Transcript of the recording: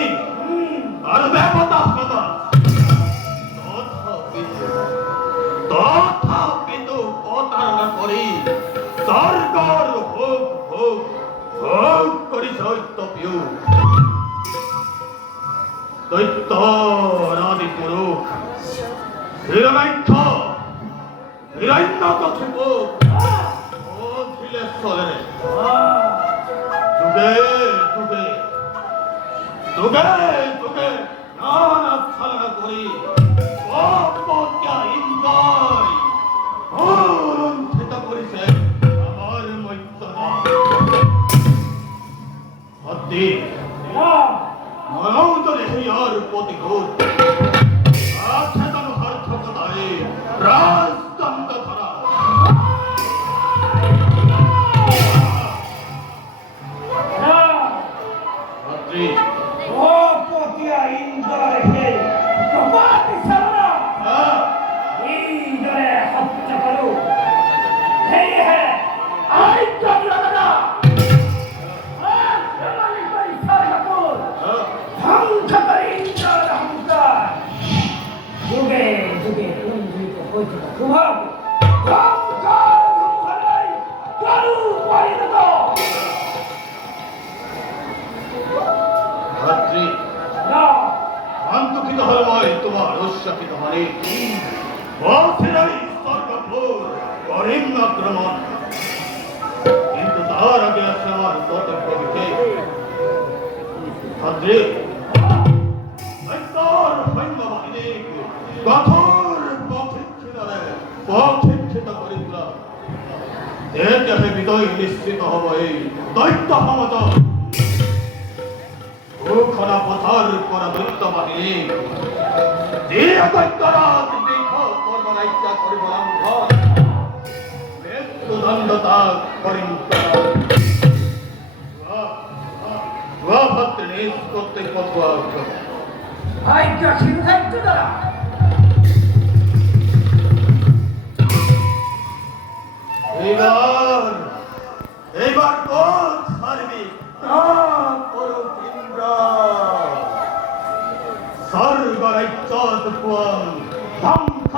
জানি আর দেবতা সদা তথাপিত প্রতারণা করি স্বর্গর ভোগ ভোগ ভোগ করি সৈত্য পিউ দৈত্য অনাদি পুরুষ হিরণাক্ষ হিরণ্যকশিপ ও ধিলেশ্বরে যুগে যুগে যুগে যুগে নানা ছলনা করি অপত্যা ইন্দ্রয় লুণ্ঠিত করিছে আমার মৈত্ররা অদ্দি মনৌতরে হিয়ার প্রতিঘোষ আচ্ছাদন হার্থকতায় রাজদণ্ড ধরা অদ্রি অপত্যা ইন্দ্রয় হে প্রপাতি সারা ইন্দ্রয় হত্যা করো হে হে আই চন্দ্রনা যুগে যুগে পুঞ্জিত হইতে প্রভাব সংসার ধুমধাই কারু পরিণত ভাতৃ না অন্তকিত হলময় তোমার উৎসাহিত মানে বলছিলেন স্বর্গপুর করিম আক্রমণ কিন্তু তার আগে আছে আমার কর্তব্য বিশেষ ভাতৃ সৈন্যবাহিনী কঠোর পথিক্ষিত করিল এতে আমি বিজয় নিশ্চিত হব এই দৈত্য সমাজ ভূখরা পথার করা দৈত্য বাহিনী যে দৈত্যরাজ দীর্ঘ কর্মনাইকা করিব লঙ্ঘন মৃত্যুদণ্ড তাক করিম ভাতৃ নিষ্কর্তৃক আজ্ঞা সিংহাইত্য দ্বারা এইবার কোন ছাড়বি স্বর্গ রাজ্য